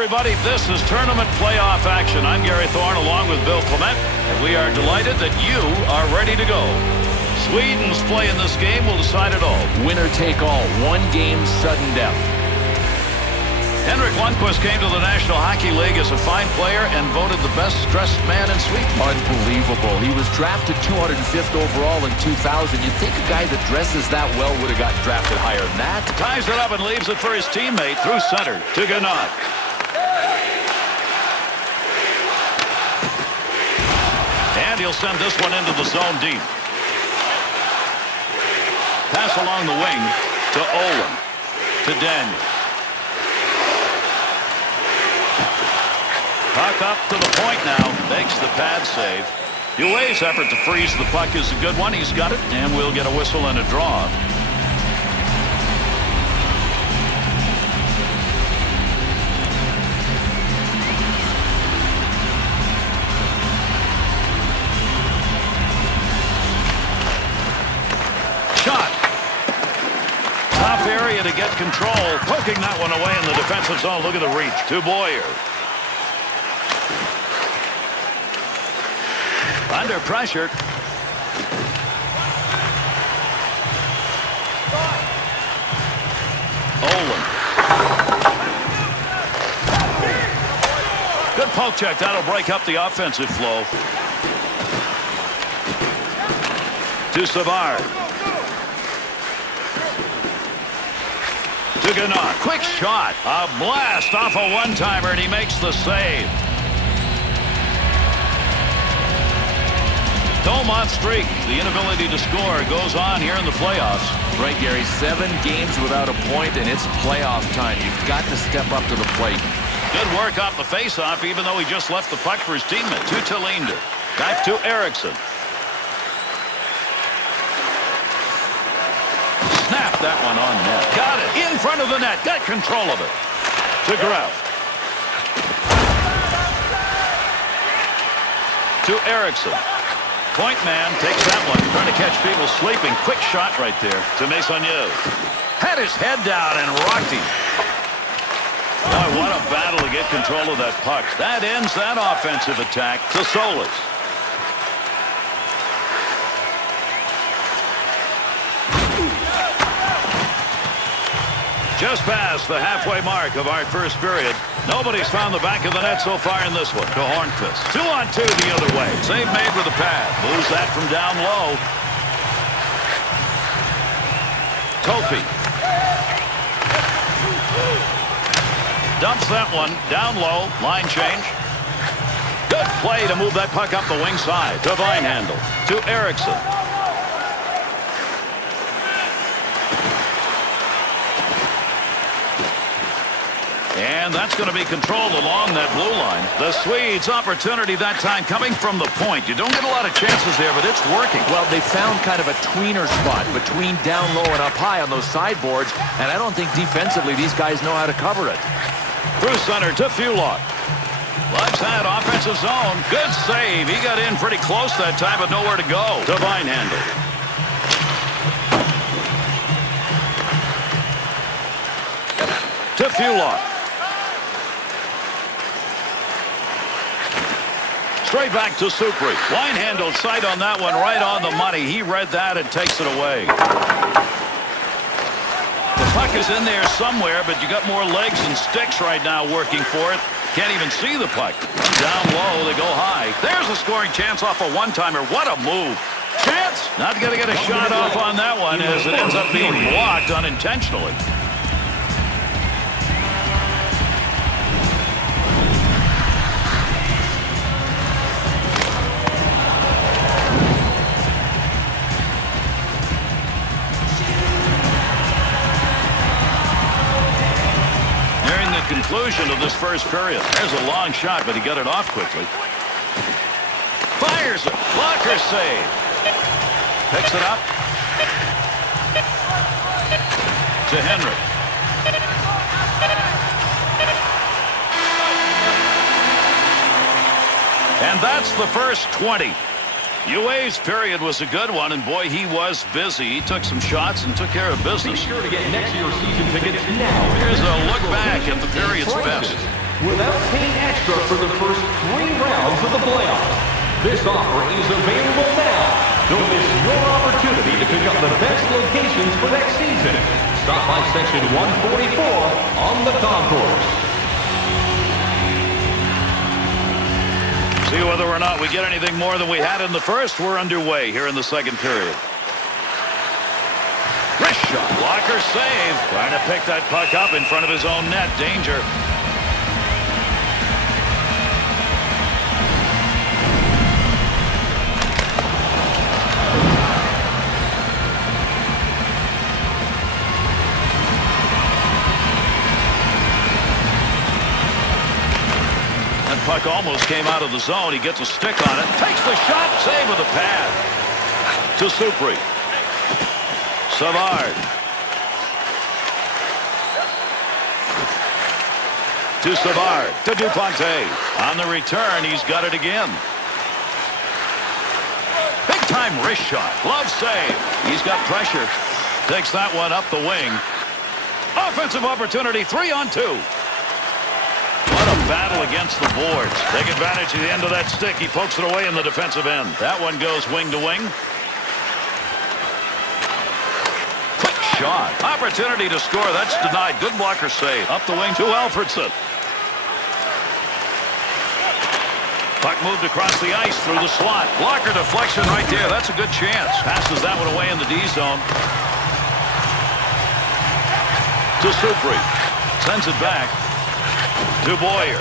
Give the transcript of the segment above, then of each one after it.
everybody. This is tournament playoff action. I'm Gary Thorne along with Bill Clement, and we are delighted that you are ready to go. Sweden's play in this game will decide it all. Winner take all. One game, sudden death. Henrik Lundqvist came to the National Hockey League as a fine player and voted the best-dressed man in Sweden. Unbelievable. He was drafted 205th overall in 2000. You'd think a guy that dresses that well would have gotten drafted higher than that. Ties it up and leaves it for his teammate through center to Gannat. And he'll send this one into the zone deep. Pass along the wing to Olin. To Daniel. Puck up to the point now. Makes the pad save. Due's effort to freeze the puck is a good one. He's got it, and we'll get a whistle and a draw. Shot. Tough area to get control. Poking that one away in the defensive zone. Look at the reach to Boyer. Under pressure. Olin. Good poke check. That'll break up the offensive flow. To Savard. To Gannat. Quick shot. A blast off a one-timer, and he makes the save. Domont streak. The inability to score goes on here in the playoffs. Right, Gary. 7 games without a point, and it's playoff time. You've got to step up to the plate. Good work off the faceoff, even though he just left the puck for his teammate. To Talinder. Back to Eriksson. Snap that one on net. Got it. In front of the net. Got control of it. To Graf. To Eriksson. Point man takes that one. Trying to catch people sleeping. Quick shot right there to Maisonneuve. Had his head down and rocked him. Boy, what a battle to get control of that puck. That ends that offensive attack to Solis. Just past the halfway mark of our first period. Nobody's found the back of the net so far in this one. To Hornqvist. 2-on-2 the other way. Save made with the pad. Moves that from down low. Kofi. Dumps that one down low. Line change. Good play to move that puck up the wing side. To Vinehandle. To Eriksson. And that's going to be controlled along that blue line. The Swedes' opportunity that time coming from the point. You don't get a lot of chances there, but it's working. Well, they found kind of a tweener spot between down low and up high on those sideboards, and I don't think defensively these guys know how to cover it. Through center to Fulott. Likes that offensive zone. Good save. He got in pretty close that time, but nowhere to go. To Vinehandle. To Fulott. Straight back to Supri. Line handled sight on that one right on the money. He read that and takes it away. The puck is in there somewhere, but you got more legs and sticks right now working for it. Can't even see the puck. Down low, they go high. There's a scoring chance off a one-timer. What a move. Chance! Not going to get a shot off on that one as it ends up being blocked unintentionally. Conclusion of this first period. There's a long shot, but he got it off quickly. Fires it. Blocker save. Picks it up. To Henry. And that's the first 20. UA's period was a good one, and boy, he was busy. He took some shots and took care of business. Be sure to get next year's season tickets now. Here's a look back at the period's best. without paying extra for the first 3 rounds of the playoffs. This offer is available now. Don't miss your opportunity to pick up the best locations for next season. Stop by section 144 on the concourse. See whether or not we get anything more than we had in the first. We're underway here in the second period. Wrist shot. Blocker save. Trying to pick that puck up in front of his own net. Danger. Puck almost came out of the zone. He gets a stick on it. Takes the shot. Save with a pad. To Supri. Savard. To Savard. To Duplantier. On the return, he's got it again. Big time wrist shot. Glove save. He's got pressure. Takes that one up the wing. Offensive opportunity. 3-on-2. What a battle against the boards. Take advantage of the end of that stick. He pokes it away in the defensive end. That one goes wing to wing. Quick shot. Opportunity to score. That's denied. Good blocker save. Up the wing to Alfredsson. Puck moved across the ice through the slot. Blocker deflection right there. That's a good chance. Passes that one away in the D zone. To Supri. Sends it back. To Boyer.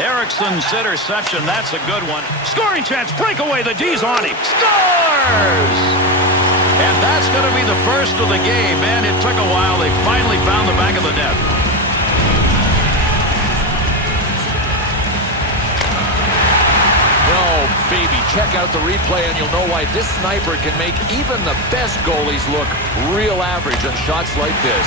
Ericsson's interception. That's a good one. Scoring chance. Breakaway. The D's on him. Scores! And that's going to be the first of the game. Man, it took a while. They finally found the back of the net. Oh, baby, check out the replay and you'll know why this sniper can make even the best goalies look real average on shots like this.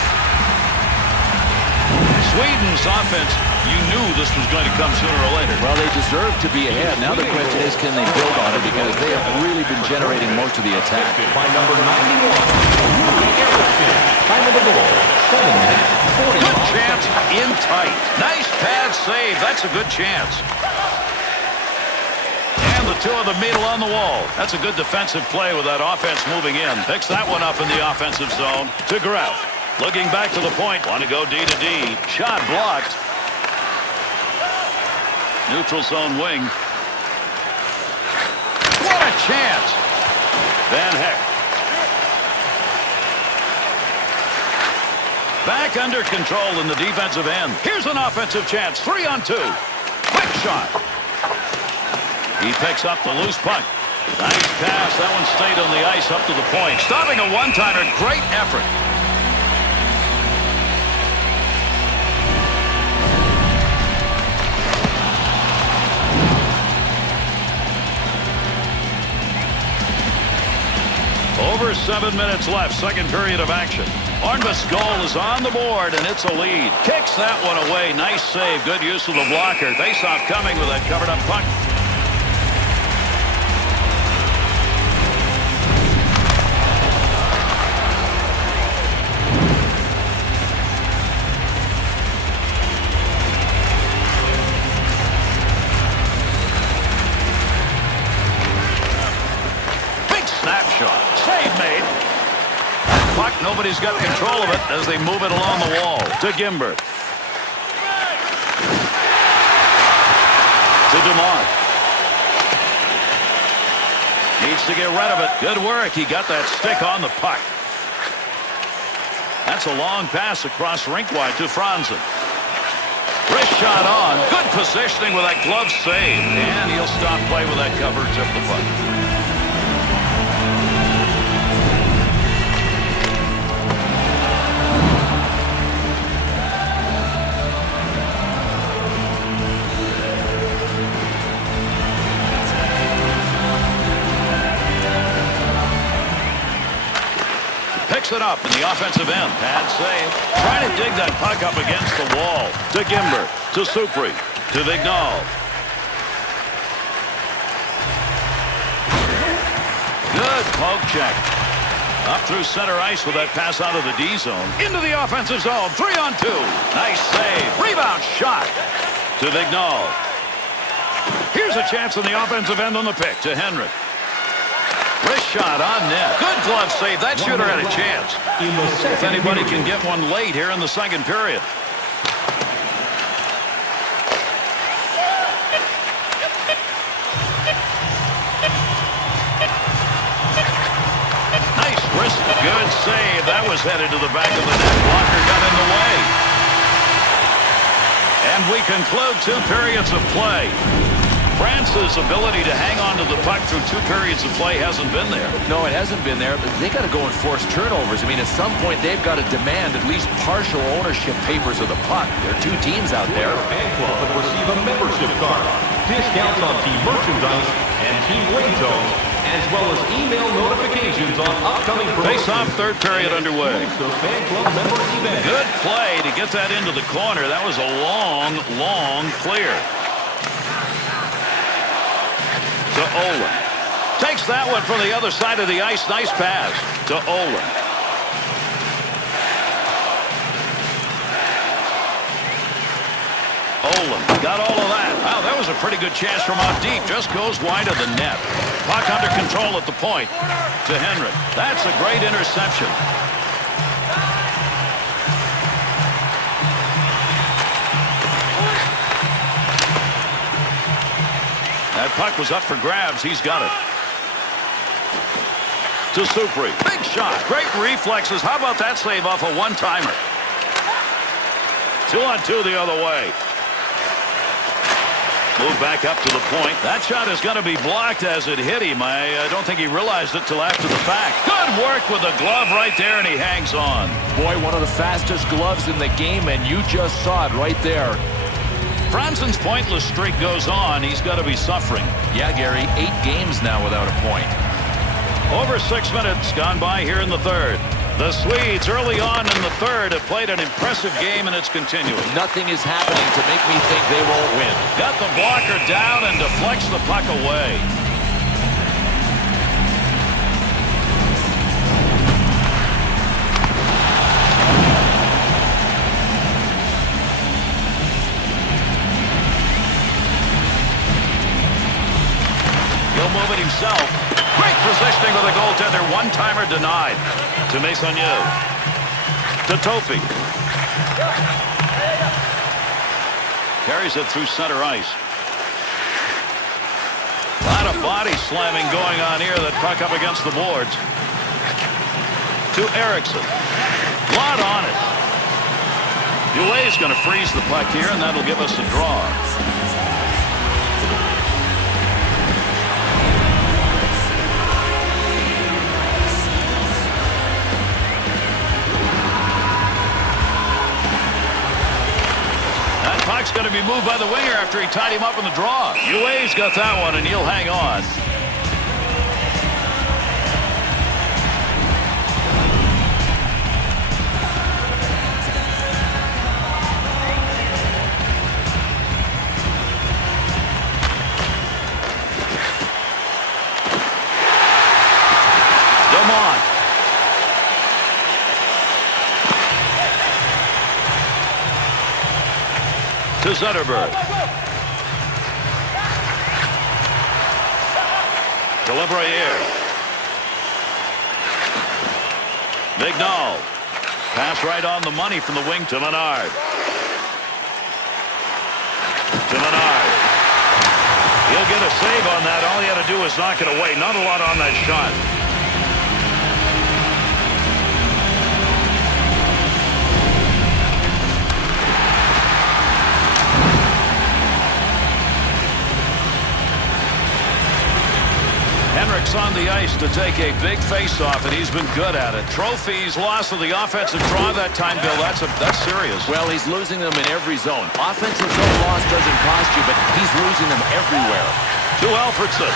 Sweden's offense, you knew this was going to come sooner or later. Well, they deserve to be ahead. Now the question is, can they build on it, because they have really been generating most of the attack. By number 91, Louis Eriksson. Time of the goal, 7 minutes, 40. Good chance in tight. Nice pad save. That's a good chance. And the two of them meet along the wall. That's a good defensive play with that offense moving in. Picks that one up in the offensive zone to Graf. Looking back to the point. Want to go D to D. Shot blocked. Neutral zone wing. What a chance. Van Heck. Back under control in the defensive end. Here's an offensive chance. 3-on-2. Quick shot. He picks up the loose puck. Nice pass. That one stayed on the ice up to the point. Stopping a one-timer. Great effort. Over 7 minutes left. Second period of action. Arnbust's goal is on the board, and it's a lead. Kicks that one away. Nice save. Good use of the blocker. Face-off coming with that covered-up puck. Nobody's got control of it as they move it along the wall. To Gimber. To Dumont. Needs to get rid of it. Good work. He got that stick on the puck. That's a long pass across rink wide to Franzen. Wrist shot on. Good positioning with that glove save. And he'll stop play with that coverage of the puck. It up in the offensive end. Bad save. Trying to dig that puck up against the wall. To Gimber. To Supri. To Vignal. Good poke check. Up through center ice with that pass out of the D zone. Into the offensive zone. 3-on-2. Nice save. Rebound shot to Vignal. Here's a chance in the offensive end on the pick to Henrik. Wrist shot on net. Good glove save. That shooter had a chance. If anybody can get one late here in the second period. Good save. That was headed to the back of the net. Blocker got in the way. And we conclude 2 periods of play. France's ability to hang on to the puck through 2 periods of play hasn't been there. No, it hasn't been there, but they got to go and force turnovers. I mean, at some point, they've got to demand at least partial ownership papers of the puck. There are 2 teams out there. Fan club will receive a membership card, discounts on team merchandise and team rate zones, as well as email notifications on upcoming promotions. Face-off, 3rd period underway. Fan club member event. Good play to get that into the corner. That was a long, long clear. To Olin. Takes that one from the other side of the ice. Nice pass to Olin. Olin got all of that. Wow, that was a pretty good chance from out deep. Just goes wide of the net. Puck under control at the point to Henrik. That's a great interception. That puck was up for grabs. He's got it. To Supri. Big shot. Great reflexes. How about that save off a one-timer? 2-on-2 the other way. Move back up to the point. That shot is going to be blocked as it hit him. I don't think he realized it till after the fact. Good work with the glove right there, and he hangs on. Boy, one of the fastest gloves in the game, and you just saw it right there. Franzen's pointless streak goes on. He's got to be suffering. Yeah, Gary, 8 games now without a point. Over 6 minutes gone by here in the 3rd. The Swedes early on in the 3rd have played an impressive game, and it's continuing. Nothing is happening to make me think they won't win. Got the blocker down and deflects the puck away. He'll move it himself. Great positioning with a goaltender. One-timer denied to Maisonneuve. To Tofi. Carries it through center ice. A lot of body slamming going on here. That puck up against the boards. To Eriksson. Lot on it. Due's going to freeze the puck here, and that'll give us a draw. Puck's going to be moved by the winger after he tied him up in the draw. UA's got that one, and he'll hang on. Dumont. To Zetterberg. To LeBruyere. Vignal. Pass right on the money from the wing to Menard. To Menard. He'll get a save on that. All he had to do was knock it away. Not a lot on that shot. Henrik's on the ice to take a big face-off, and he's been good at it. Trophy's loss of the offensive draw that time, Bill. That's serious. Well, he's losing them in every zone. Offensive zone loss doesn't cost you, but he's losing them everywhere. To Alfredsson.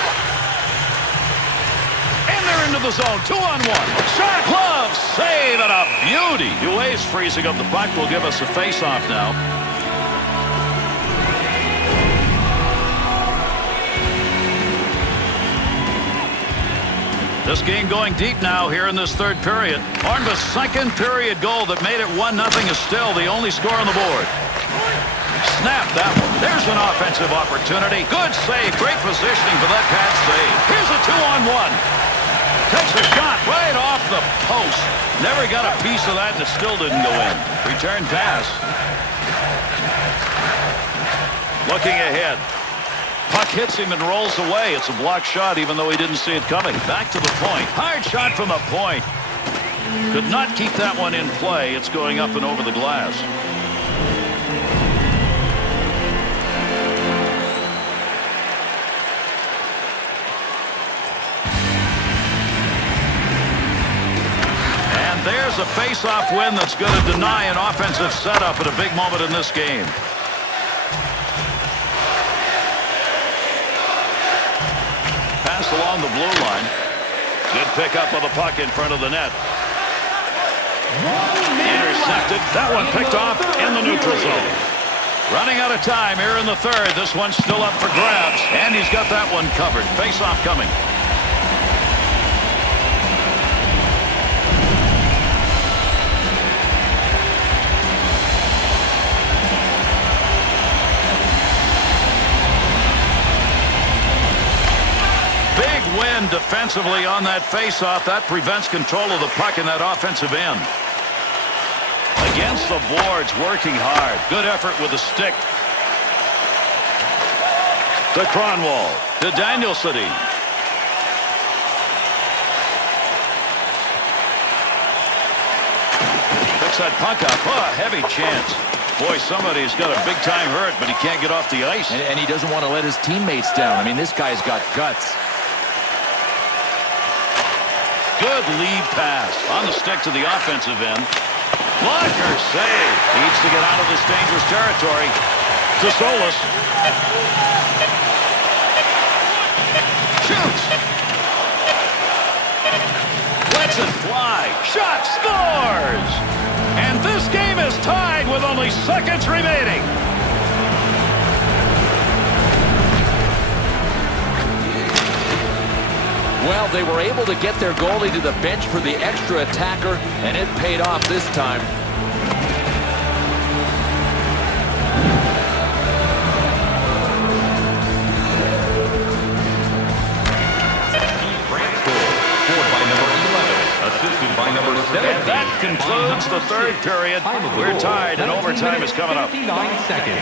And they're into the zone. 2-on-1. Shot, glove, save, and a beauty. Due's freezing up the puck. Will give us a face-off now. This game going deep now here in this third period. Bournemouth's second period goal that made it 1-0 is still the only score on the board. Snap that one. There's an offensive opportunity. Good save. Great positioning for that pad save. Here's a 2-on-1. Takes a shot right off the post. Never got a piece of that, and it still didn't go in. Return pass. Looking ahead. Puck hits him and rolls away. It's a blocked shot, even though he didn't see it coming. Back to the point. Hard shot from the point. Could not keep that one in play. It's going up and over the glass. And there's a face-off win that's going to deny an offensive setup at a big moment in this game. Pass along the blue line. Good pickup of the puck in front of the net. Intercepted. That one picked off in the neutral zone. Running out of time here in the third. This one's still up for grabs. And he's got that one covered. Face-off coming. Win defensively on that face-off. That prevents control of the puck in that offensive end. Against the boards, working hard. Good effort with the stick. To Kronwall. To Danielson. Picks that puck up. Oh, heavy chance. Boy, somebody's got a big-time hurt, but he can't get off the ice. And he doesn't want to let his teammates down. I mean, this guy's got guts. Good lead pass on the stick to the offensive end. Blocker save. Needs to get out of this dangerous territory. To Solis. Shoots. Lets it fly. Shot scores. And this game is tied with only seconds remaining. Well, they were able to get their goalie to the bench for the extra attacker, and it paid off this time. Scored by number 11, assisted by number 7. And that concludes the third period. We're tied, and overtime is coming up. 59 seconds.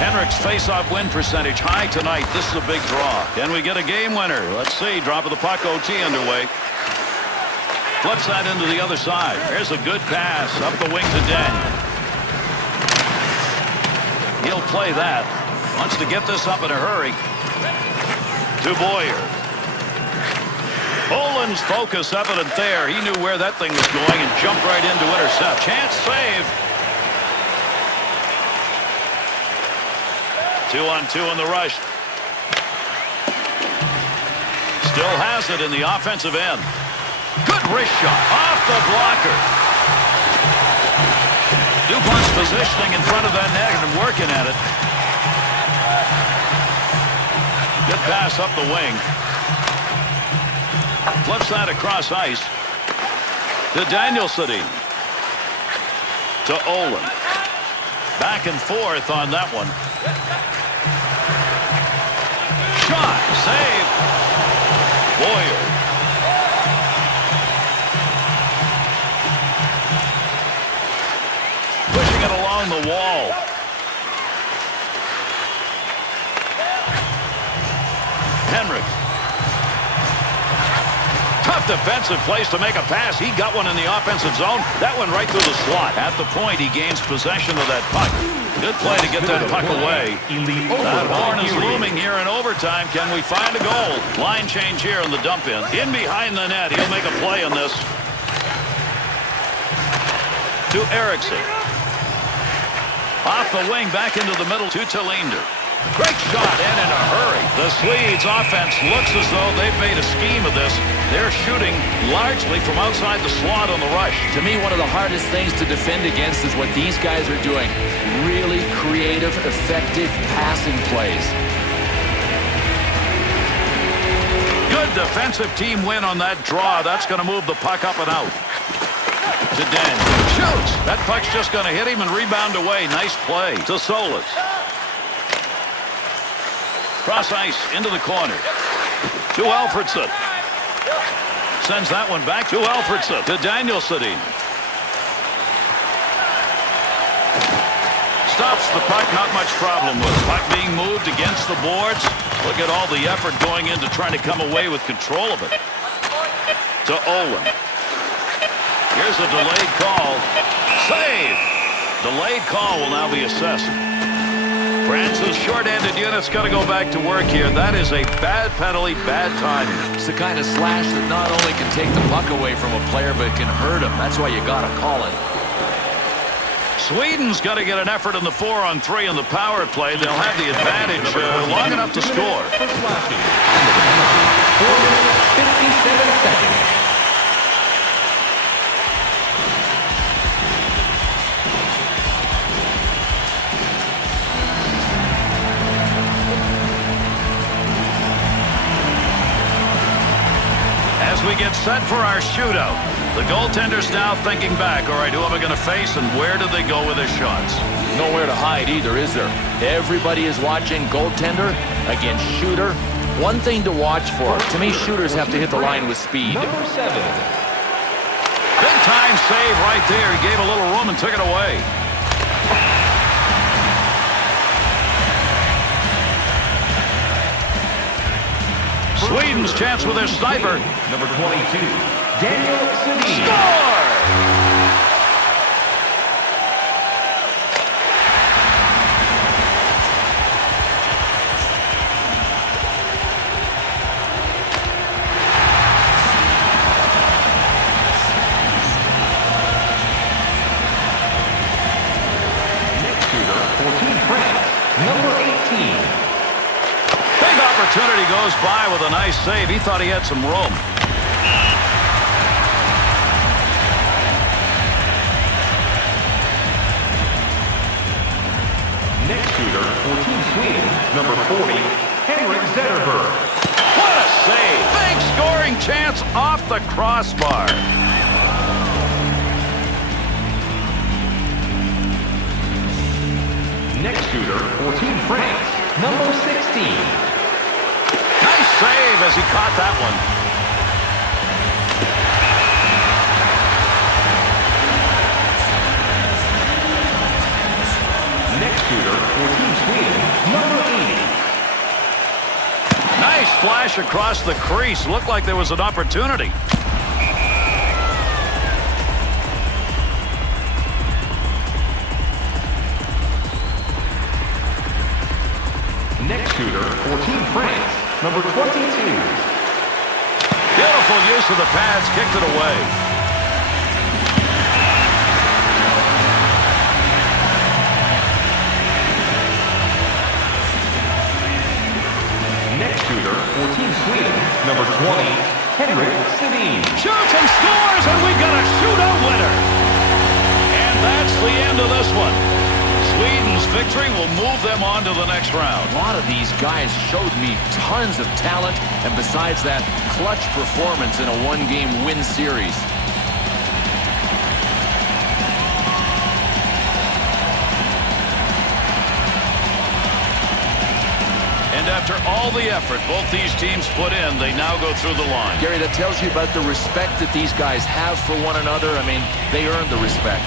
Henrik's face-off win percentage high tonight. This is a big draw. Can we get a game winner? Let's see. Drop of the puck, OT underway. Flips that into the other side. There's a good pass up the wing to Daniel. He'll play that. Wants to get this up in a hurry. To Boyer. Olin's focus evident there. He knew where that thing was going and jumped right in to intercept. Chance save. 2-on-2 in the rush. Still has it in the offensive end. Good wrist shot off the blocker. DuPont's positioning in front of that net and working at it. Good pass up the wing. Flips that across ice. To Danielson. To Olin. Back and forth on that one. Shot. Save. Boyer. Pushing it along the wall. Henrik. Tough defensive place to make a pass. He got one in the offensive zone. That one right through the slot. At the point, he gains possession of that puck. Good play to get that puck away. That horn is looming here in overtime. Can we find a goal? Line change here on the dump in. In behind the net. He'll make a play on this. To Eriksson. Off the wing, back into the middle to Talinder. Great shot, and in a hurry. The Swedes' offense looks as though they've made a scheme of this. They're shooting largely from outside the slot on the rush. To me, one of the hardest things to defend against is what these guys are doing. Really creative, effective passing plays. Good defensive team win on that draw. That's going to move the puck up and out. To Daniel. Shoots. That puck's just going to hit him and rebound away. Nice play. To Solis. Cross ice into the corner. To Alfredsson. Sends that one back to Alfredsson. To Danielson. Stops the puck. Not much problem with it. Puck being moved against the boards. Look at all the effort going into trying to come away with control of it. To Owen. Here's a delayed call. Save! Delayed call will now be assessed. France's short-handed unit's got to go back to work here. That is a bad penalty, bad timing. It's the kind of slash that not only can take the puck away from a player, but can hurt him. That's why you got to call it. Sweden's got to get an effort in the 4-on-3 in the power play. They'll have the advantage long enough to score. 4 minutes, 57 seconds. As we get set for our shootout, the goaltender's now thinking back. All right, who am I going to face and where do they go with their shots? Nowhere to hide either, is there? Everybody is watching goaltender against shooter. One thing to watch for. To me, shooters have to hit the line with speed. Number 7. Big time save right there. He gave a little room and took it away. Sweden's chance with their sniper. Number 22, Daniel Sedin. Score! Next shooter for Team France, number 18. Big opportunity goes by with a nice save. He thought he had some room. Next shooter for Team Sweden, number 40, Henrik Zetterberg. What a save! Big scoring chance off the crossbar. Next shooter for Team France, number 16. Nice save as he caught that one. Next shooter for Team Sweden, number 80. Nice flash across the crease. Looked like there was an opportunity. Next shooter for Team France, number 22. Beautiful use of the pads. Kicked it away. Next shooter for Team Sweden, number 20, Henrik Sedin. Shoots and scores, and we've got a shootout winner. And that's the end of this one. Sweden's victory will move them on to the next round. A lot of these guys showed me tons of talent, and besides that, clutch performance in a one-game win series. And after all the effort both these teams put in, they now go through the line. Gary, that tells you about the respect that these guys have for one another. I mean, they earned the respect.